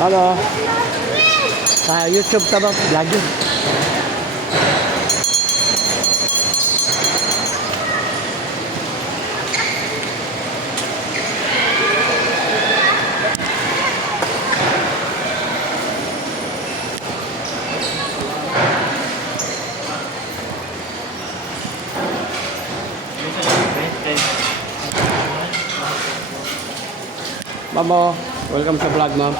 Ano? Sa YouTube ka ba? Vlogging. Mamo, welcome sa vlog, ma'am.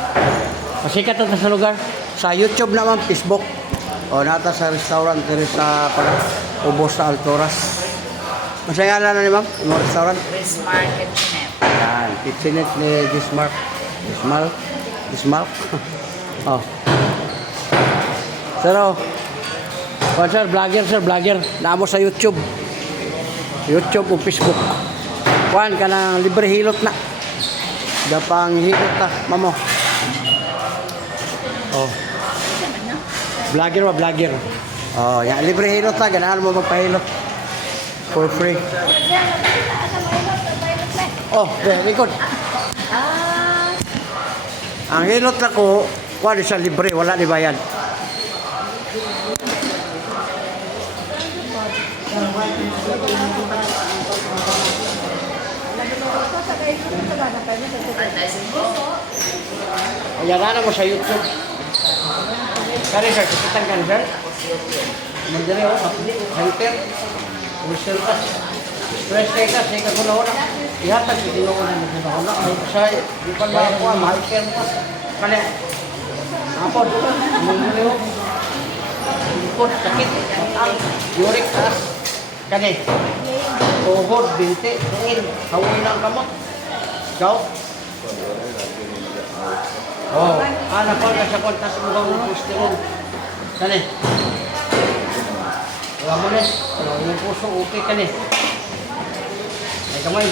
Pasikat na sa lugar. Sa YouTube na, ma'am, Facebook. O, nata sa restaurant dito sa Ubos sa Altoras. Masaya na ni ma'am, yung restaurant? Bismarck Kitchenette. Yan, kitchenette ni Bismarck. Bismarck. Oh. Sir, oh. Oh, sir, vlogger. Naamo sa YouTube. YouTube o Facebook. Kuhan ka ng libre hilot na. Gapang hilot na, mamo. Oh. Vlogger ba, vlogger? Oh, yan, libre hilot na. Ganahan mo magpahilot. For free. Oh, ikot. Ang hilot na ko, kuhan siya libre, wala ni bayan. Ayan na mo sa YouTube. Kari sir, kisitan ka sir? Mandiri ako, hyper. Whistle ka. Stress kayo ka, say ka ko na una. Ihatag, hindi ko na una. Ay, say, di pa na ako, hyper mo ka. Kali, apod, mandiri ako. Ikot, sakit, matang, uric taas. Kani, tuhod, binti, tuin, hawin ang kamot. Ikaw? Oh, anak ko na sa kontas mo bang pusterol. Kani. Wala mo na. Yung puso, okay ka ni. Ay kamay.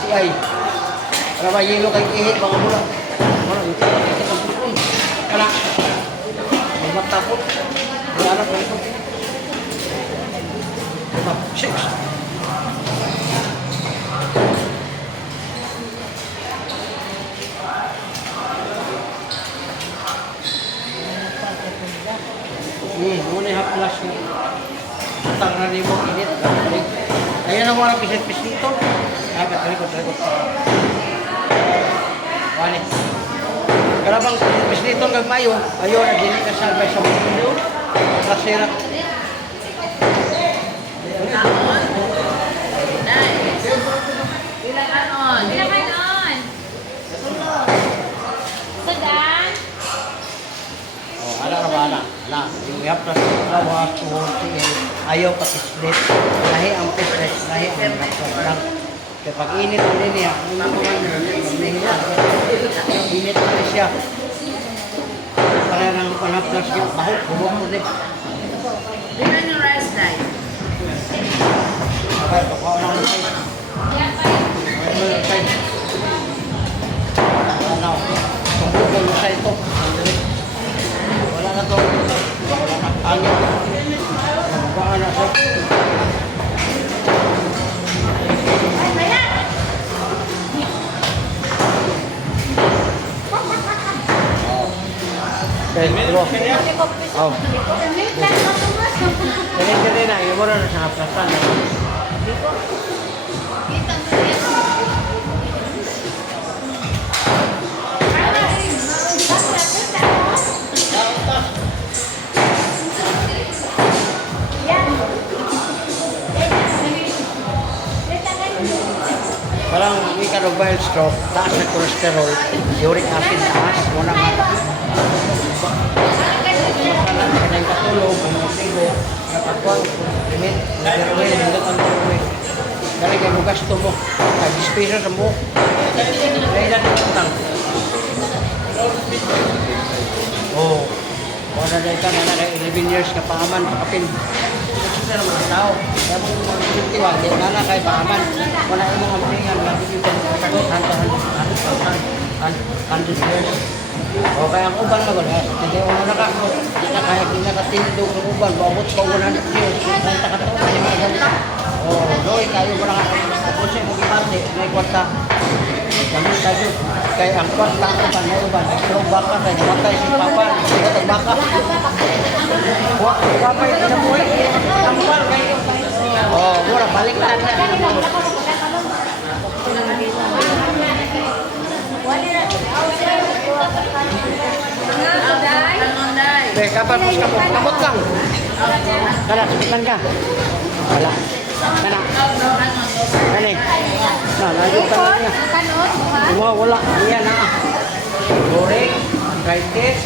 Si ay. Para ba yelo kay ihit mga mula. Wala, yung sakit ang puso. Kana. May matapot. Wala na pa ito. 6. Muna yung haplas na utang na rin mo init. Ayan ang mga pisit-pisit nito. Talikot. Wali. Karabang pisit nito hanggang Mayo. Ayaw na din ka salbay sa mga mundo. Trasera. Ilang anon? Sadan? Ala ka ba, ala? Ala, yung haplas na lawas, tuhod, ayaw patislit. Lahi ang pislit, lahi ang haplas lang. Kaya pag init mo din niya, init mo din siya. Para ng panhaplas niya, bahot, bubok mo din. Ilan yung rice dye? Okay, pakuha lang ng size. Ano, tumbugan mo siya ito. Wala na to. Wala na. Angin. Pakuha na siya. Okay, bro. Oh. Kaya na, yung mura na sa haplasan. Parang may ka-bile stroke, taas na cholesterol, uric acid taas, wala nga. Masalan, kanyang katulog, pumasigo, napagwag, limit, nagkaroon, hindot ang tuloy. Dali kayo gasto mo, nag-dispenser sa buhok. Dahil natin utang. Oo. Wala dahil ka na 11 years ka paaman, pakapin. Kasi na mga tao. Kaya mo mga pinitiwag, di na kay paaman. Wala yung mga malingan, wala yung sagot, 100 years. O kaya ang uban na gula, hindi mo na kaya kinakatindog ng uban, babot pa 100 years. Kaya takataon na yung mga ganito. O, doy, kayo mo na kung siya mag-iparte, may kwarta. Kami tayo. Kaya ang kwarta ko pa na uban. Pero baka tayo namatay si Papa. Sige tayo baka. Papa yung kinabuhi. Tampal kayo. Oh, mura balik na na. Eh, kapan mo kapot? Kapot lang. Kana, sakitan ka. Wala. Kana. Kani. Nah, lanjut ka na niya. Wala. Ayan na. Goreng, arthritis,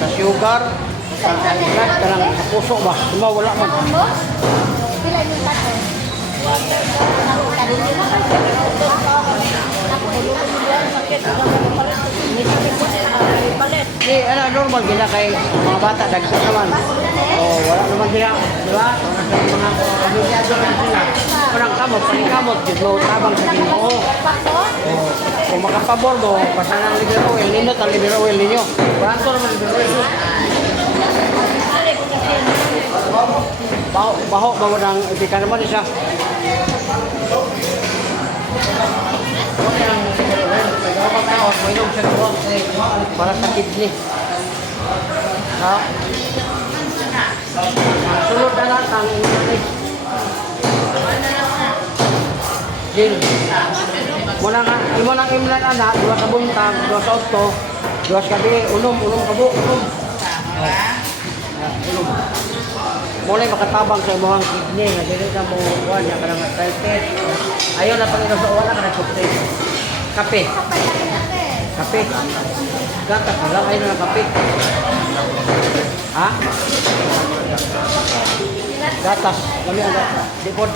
sa sugar, sa alkat, kanang sa puso ba? Wala man. Di, normal gila kay mga bata, dagdag naman. Oh, wala naman sila, di ba? Mga pamilyado lang sila. Parang kamot, dito, tabang sa Ginoo. Oh, kung makapabor mo, pasan ang liver oil, nindot ang liver oil ninyo. Baranto naman liver oil. Baho ng ipikan naman isa. Para sa kidney. Ha? Sunod na lang ang inanay. Jil. Muna nga, imo nang imlan anak, 2 ka buntag, 2 sa otto, 2 ka bi, unom kabo, unom. Unom. Mulai makatabang sa imong kidney, nga dili na mo kuan ya kanang arthritis. Ayon na pangino sa wala kana sukti. Kape. Gatas na lang, ayun na kape. Ha? Gatas. Kami ang gatas. Dipod.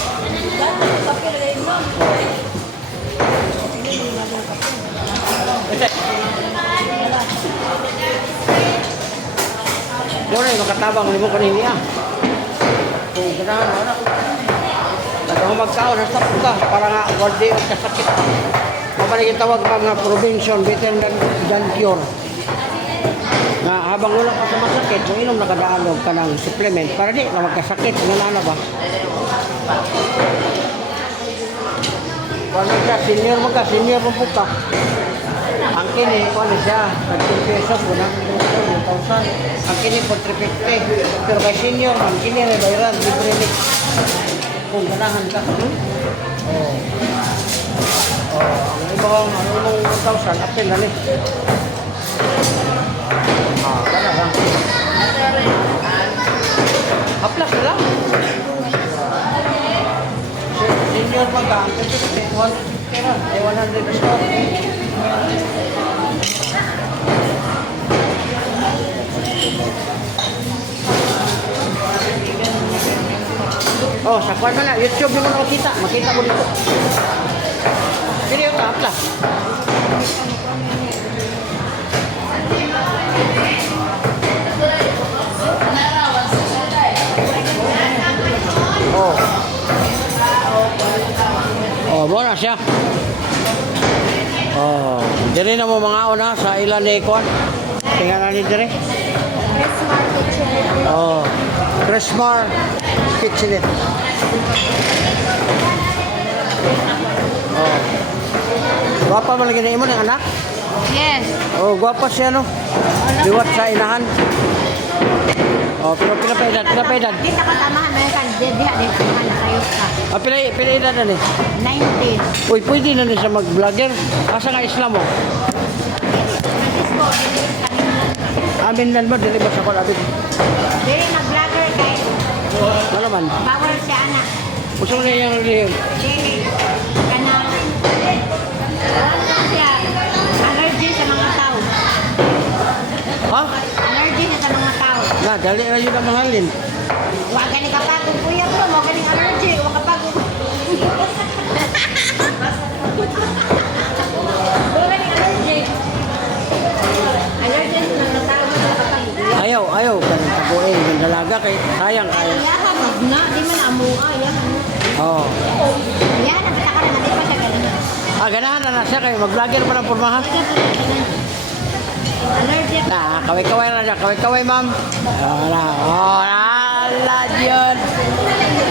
Muna yung makatabang mo kanini ah. Kung ganahan mo na. Nagawang magkaon, hastap ka para nga wardi o kasakit. Mabalik yung tawag mga prevention, better than cure. Na habang wala pa sa masakit, kung inom nakadaanog ka ng supplement, para di na magkasakit. Nga ba? Kung ka, senior mo po ka. Ang kini, kung siya, 13 pesos, 1,000. Ang kini po 350. Pero kay senior, ang kini may bayaran, libre ni. Kung ganahan ka. Oh. Ang ibang 1,000, apel na ni. Gana lang. Haplas na lang. Senior pa ka, ang 150 ay 100 pesos. Oh, sa kwan mo na, YouTube yung mga makita. Makita mo dito. Video ka, apla. Oh. Oh, muna siya. Oh, diri na mo mga una sa ilan ni kwan. Tingnan ni diri. Oh, Cresmar Kitchenet. Oh. Guwapa man lagi na imo ng anak? Yes. Oh, guwapa siya no. Diwat sa inahan. Oh, pero pila pa edad? Di ka tamahan na kan diha di tamahan na kayo ka. Ah, pila edad na ni? 90. Uy, pwede na ni siya mag-vlogger. Asa nga Islam mo? Amin lang mo, dili ba sa kwan abin? Dili mag-vlogger kay Ano naman? bawal siya anak. Gusto mo na yung Dili kana siya allergy sa mga tao. ha? Allergy siya sa mga tao. Na, dali na yun ang mahalin. Wa gani ka pagod kuya bro, mo gani allergy, wa ka pagod. Wa gani allergy. Allergy sa mga tao mo ka pagod. Ayaw. Kanang taguin, yung dalaga kay sayang kaya. Yahan, magna, di man amuha, yahan. Oo. Yahan, nakita ka na, di pa siya ganun. Ganahan na siya kayo. Mag-vlogger pa ng pormahan. Allergic. Na, kaway-kaway na siya. Kaway-kaway, ma'am. Wala. Oh, ala, yun.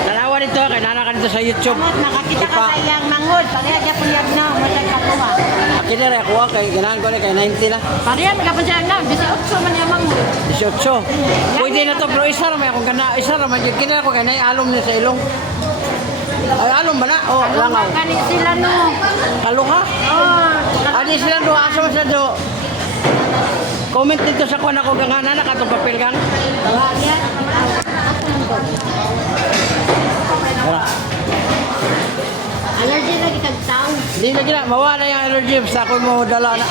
Dalawa dito. Kay nana ka dito sa YouTube. Kamot, nakakita ka sa iyang mangod. Pareha siya puyag na, matag katuha. Akin na rin ako kay ganahan ko na kay 90 na. Pareha, magkapon siya na. 18 man yung mangod. 18. Pwede na to pero isa naman akong gana. Isa naman yung kinala ko kay alom niya sa ilong. Ay alom ba na? Oh, langaw. Kani sila no. Kaluha? Oh, Adi sila do aso sa do. Comment dito sa kuan ako gangana na katong papel gang. yan. Wala. Allergy lagi kag taon. Di lagi na mawala yung allergy sa ako mo dala na.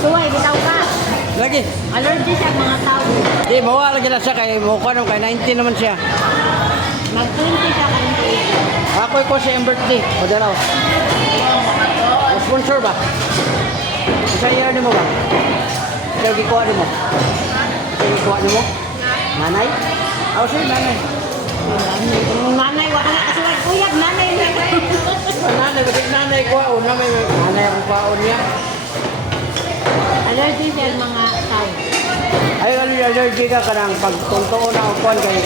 Suway, bitaw ka. Lagi. Allergy sa mga tao. Di mawala lagi na siya kay mo kuan kay 90 naman siya. Mag-20 siya kanto. Ako ko sa birthday. Padalaw. Sponsor ba? Isa year mo ba? Ikaw gikuha mo? Ikaw gikuha mo? Nanay? Ako siya nanay. Nanay, wala na kasuway. Kuyag, nanay mo. Nanay, batik nanay ko. Una may nanay ang paon niya. Allergy sa mga tao. Ay, allergy ka kanang pagtuntuon na kuan kay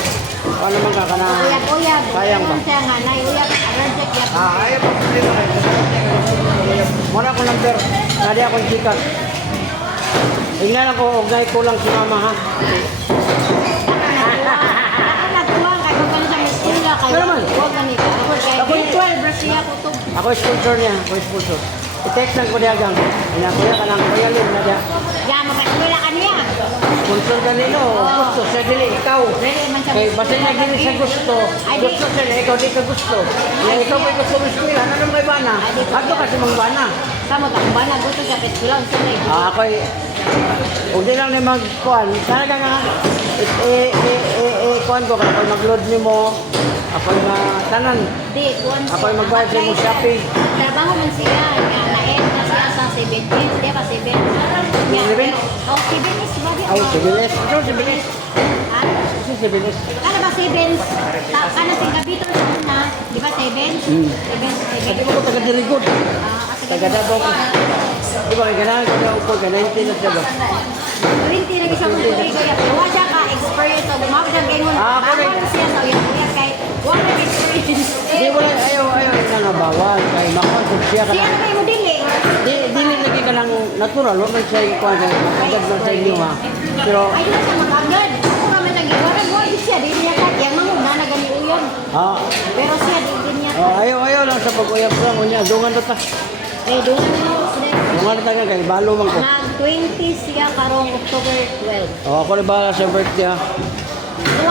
paano man ka kanang Uyag. sayang ba? Siya nga, nay, uyag. Allergic yan. Ayaw pa dito kay. Muna ko number. Nadi akong chikas. Tingnan ako, ugnay ko lang si mama ha. Ako nagtuwang kay kung kanya sa mistila kay Ano naman? huwag ganito. Ako kay Ako- virtual Brazil ko to. Ako sponsor niya, ako sponsor. I-text lang ko diya gang. Kuya ka lang, kuya Lin na diya. Ya makaswela kaniya. Sponsor ka nino, gusto sa dili, ikaw. Dili man sa Kay basta niya gini sa gusto, Ay, di. gusto siya na ikaw di ka gusto. Kaya ikaw may gusto mo eskwela, ano nang may bana? Ato kasi mga bana. Samo ta ba na gusto sa peskula unsa ni. Ako'y, huwag din lang na magkuhan. Talaga nga, kuhan ko, kaya ako'y mag-load ni mo, ako'y tanan. Di kuan. Ako'y magbayad sa imong shopping. Trabaho man siya nga naen na siya sa 7 days, di ba 7? Nya. 7? Oh, 7 is ba di? Ay, sibilis. Ito, sibilis. Ha? Ito, sibilis. Ano ba 7? Kana sing gabito sa una, di ba 7? 7. Pati mo ko taga-dirigod. Taga-dabong. Di ba, kaya ganahan ko na upo, ganahin na siya ba? 20 na isa mo ko kaya wala siya ka experience o gumawag siya ganyan. Ah, correct. Bawal siya sa uyang kay wala experience. Di wala, ayaw na nabawal. Kaya makakonsult siya ka Siya na. na kayo mo dili. Dili lagi ka lang natural, wala man siya ikuha sa agad lang sa inyo ha. Pero, Ay na siya magagad. Ako naman nang iwaran mo siya di niya ka yang manguna na gani uyon. Pero siya di niya. ayaw lang sa pag-uyap lang. Unya, dungan na ta. Eh doon na niya sila. Dungan na ta nga kay balo man ko. Nag 20 siya karong October 12. Ako na bahala sa birthday ha.